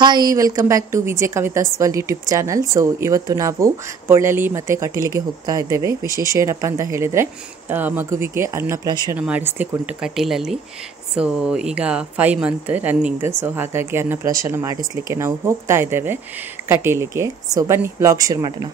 Hi welcome back to VJ Kavitha's world YouTube channel. So ಇವತ್ತು ನಾವು ಪೊಳ್ಳಲಿ ಮತ್ತು ಕಟೀಲಿಗೆ ಹೋಗ್ತಾ ಇದ್ದೇವೆ. ವಿಶೇಷ ಏನಪ್ಪ ಅಂತ ಹೇಳಿದರೆ ಮಗುವಿಗೆ ಅನ್ನಪ್ರಾಶನ ಮಾಡಿಸ್ಲಿಕ್ಕೆ ಉಂಟು ಕಟೀಲಲ್ಲಿ. ಸೊ ಈಗ 5 ಮಂತ್ ರನ್ನಿಂಗ್. ಸೊ ಹಾಗಾಗಿ ಅನ್ನಪ್ರಾಶನ ಮಾಡಿಸ್ಲಿಕ್ಕೆ ನಾವು ಹೋಗ್ತಾ ಇದ್ದೇವೆ ಕಟೀಲಿಗೆ. ಸೊ ಬನ್ನಿ ವ್ಲಾಗ್ ಶುರು ಮಾಡೋಣ.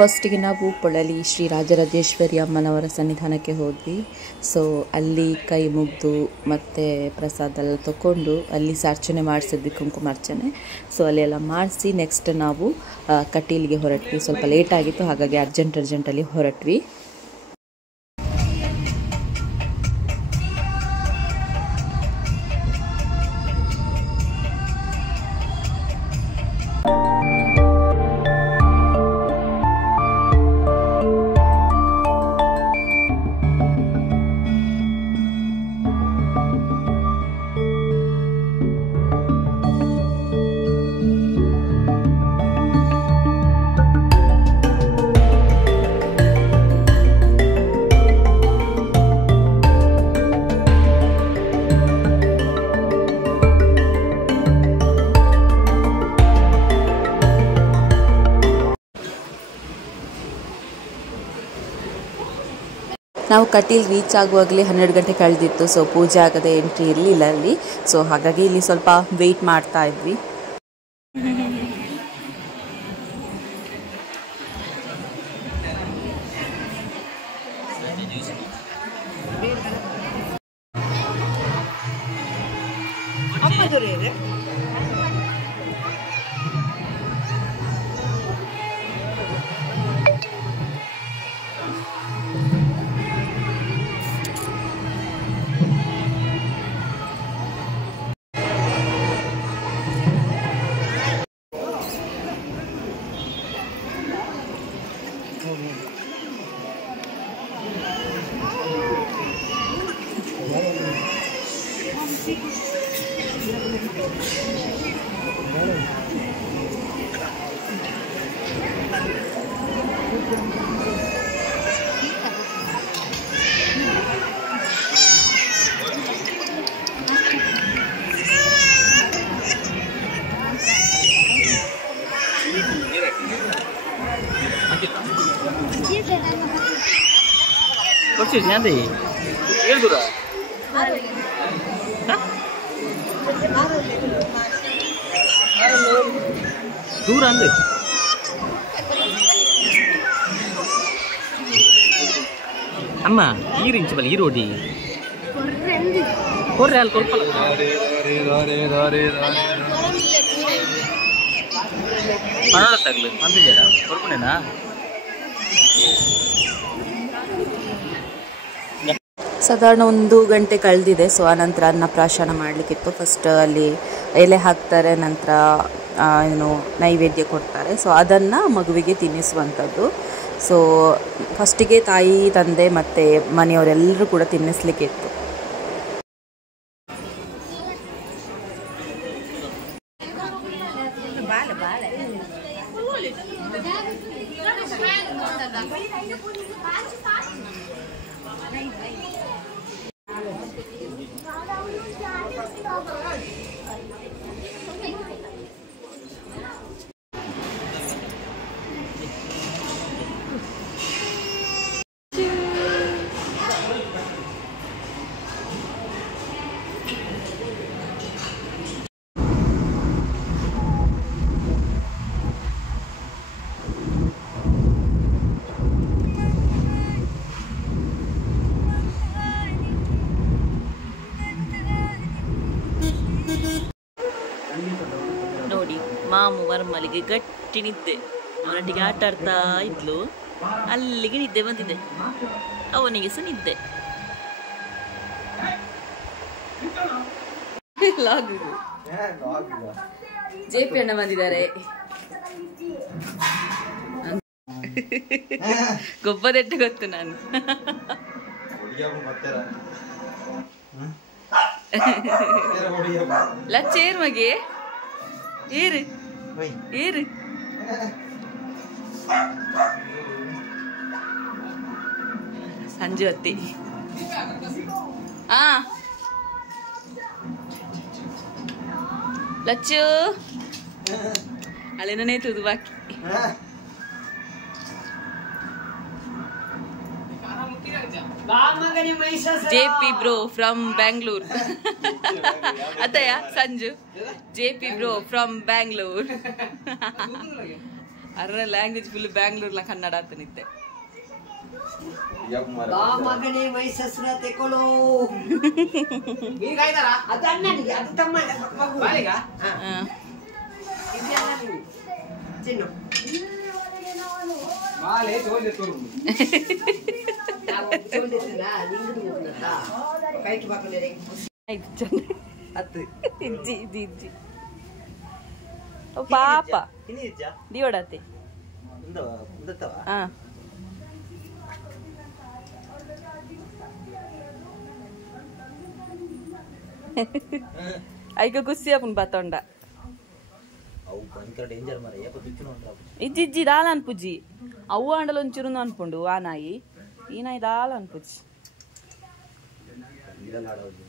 ಫಸ್ಟಿಗೆ ನಾವು ಪೊಳ್ಳಲಿ ಶ್ರೀ ರಾಜರಾಜೇಶ್ವರಿ ಅಮ್ಮನವರ ಸನ್ನಿಧಾನಕ್ಕೆ ಹೋದ್ವಿ. ಸೊ ಅಲ್ಲಿ ಕೈ ಮುಗಿದು ಮತ್ತು ಪ್ರಸಾದ ಎಲ್ಲ ತಗೊಂಡು ಅಲ್ಲಿ ಅರ್ಚನೆ ಮಾಡಿಸಿದ್ವಿ, ಕುಂಕುಮಾರ್ಚನೆ. ಸೊ ಅಲ್ಲೆಲ್ಲ ಮಾಡಿಸಿ ನೆಕ್ಸ್ಟ್ ನಾವು ಕಟೀಲಿಗೆ ಹೊರಟ್ವಿ. ಸ್ವಲ್ಪ ಲೇಟ್ ಆಗಿತ್ತು, ಹಾಗಾಗಿ ಅರ್ಜೆಂಟಲ್ಲಿ ಹೊರಟ್ವಿ. ನಾವು ಕಟೀಲ್ ರೀಚ್ ಆಗುವಾಗಲೇ 12 ಗಂಟೆ ಕಳೆದಿತ್ತು. ಸೊ ಪೂಜೆ ಆಗದೆ ಎಂಟ್ರಿ ಇರಲಿಲ್ಲ ಅಲ್ಲಿ. ಸೊ ಹಾಗಾಗಿ ಇಲ್ಲಿ ಸ್ವಲ್ಪ ವೆಯ್ಟ್ ಮಾಡ್ತಾ ಇದ್ವಿ. ದೂರ ಅಂದ್ರೆ ಅಮ್ಮ ಈ ರಿಂಚ್ ಬಲ್ಲಿ ಈ ರೋಡಿ ಕೊರ್ರೆ ಅಲ್ಲಿ ಕೊರ್ಪಲ್ಲ ಪಣೋಡತ್ತಾಗಲಿ ಅಂತಿದ್ದೀರಾ ಕೊರ್ಪಣೇನಾ? ಸಾಧಾರಣ 1 ಗಂಟೆ ಕಳೆದಿದೆ. ಸೊ ಆನಂತರ ಅನ್ನಪ್ರಾಶನ ಮಾಡಲಿಕ್ಕಿತ್ತು. ಫಸ್ಟ್ ಅಲ್ಲಿ ಎಲೆ ಹಾಕ್ತಾರೆ, ನಂತರ ಏನು ನೈವೇದ್ಯ ಕೊಡ್ತಾರೆ. ಸೊ ಅದನ್ನು ಮಗುವಿಗೆ ತಿನ್ನಿಸುವಂಥದ್ದು. ಸೊ ಫಸ್ಟಿಗೆ ತಾಯಿ, ತಂದೆ ಮತ್ತು ಮನೆಯವರೆಲ್ಲರೂ ಕೂಡ ತಿನ್ನಿಸ್ಲಿಕ್ಕಿತ್ತು. ಮಾಮು ಮರಮಲಿಗೆ ಗಟ್ಟಿ ನಿದ್ದೆ, ಅವನೊಟ್ಟಿಗೆ ಆಟ ಆಡ್ತಾ ಇದ್ಲು, ಅಲ್ಲಿಗೆ ನಿದ್ದೆ ಬಂದಿದೆ, ಅವನಿಗೆ ಸಹ ನಿದ್ದೆ. ಜೆ ಪಿ ಅಣ್ಣ ಬಂದಿದ್ದಾರೆ. ಗೊಬ್ಬದೆಟ್ಟು ಗೊತ್ತು ನಾನು. ಲಚ್ಚೇರ್ ಮಗೆ ಏರು ಏರು. ಸಂಜೆ ಹೊತ್ತಿ ಲಚ್ಚು ಅಲ್ಲೇನೇ ತುದು ಬಾಕಿ. JP bro from Bangalore. Ataya Sanju. JP bro from Bangalore. Arra language full Bangalore la kannada atanitte. ಮಗನೇ ಮೈಸಸ್ರ ತೆಕೊಳ್ಳೋ. ನೀಗಾಯ್ತಾರ ಅದು ಅಣ್ಣನಿಗೆ, ಅದು ತಮ್ಮ ಬಾಳಿಗ ಇದೆಲ್ಲ ನೀವು ಚಿನ್ನು ಬಾಳೆ ತೋಲೆ ತೋರು ನಾವು ತೋಲ್ದಿಲ್ಲ ನಿಂಗದು ಹೋಗ್ನತಾ ಕೈಟ್ ಬಾಕಲೆ ಆಯ್ತು ಚಂದ ಅತ್ತು ಇಜ್ಜಿ ಇಜ್ಜಿ ಇಜ್ಜಿ ಓ ಪಾಪ ಇಲ್ಲಿ ಇಜ್ಜ ದಿವಡತೆ ಮುಂದತ್ತವ ಐಕ ಗುಸ್ಸಿ ಅಪ್ಪನ್ ಬತ್ತೊಂಡ ಅವು ಭಯಂಕರ ಡೇಂಜರ್ ಮಾರೆ ಯಾಕ ಬಿಚ್ಚುನು ಅಂತ ಇಜ್ಜಿ ಇಜ್ಜಿ ದಾಲ ಅನ್ಪುಜಿ ಅವು ಅಂಡಲ ಒಂಚೂರು ಅನ್ಪುಂಡು ಆ ನಾಯಿ ಈ ನಾಯಿ ದಾಲ ಅನ್ಪುಜಿ ಇದಲ್ಲ ಆಡೋದು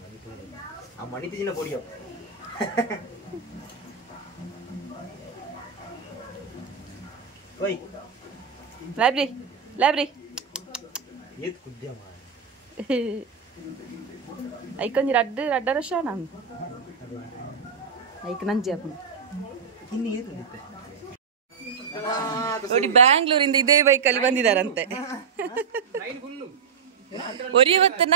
ಆ ಮಣಿತಿಜಿನ ಕೊಡಿಯೋ ಓಯ್ ಲೈಬ್ರರಿ ಲೈಬ್ರರಿ ಏತ್ ಕುದ್ಯ ಮಾರೆ ಐಕೊಂಜಿ ರಡ್ಡ ರಶ ನಾನು ಐಕ್ ನಂಜಿ ಅಪ್ಪನ ಇನ್ನು ಏತು ಮತ್ತೆ ನೋಡಿ ಬ್ಯಾಂಗ್ಳೂರಿಂದ ಇದೇ ಬೈಕಲ್ಲಿ ಬಂದಿದಾರಂತೆ. ಒರಿಯವತ್ತನ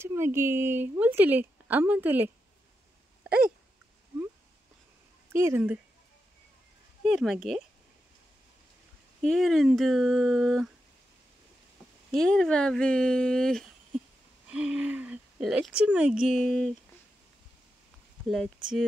ಚುಮ್ಮಗೆ ಮುಲ್ತಿಲೆ ಅಮ್ಮಂತಲೆ ಐ ಏರಂದು ಏರ್ ಮಗೆ ಏರಂದು ಏರ್ ಬಾಬಿ ಲಚ್ಚು ಮಗೆ ಲಚ್ಚು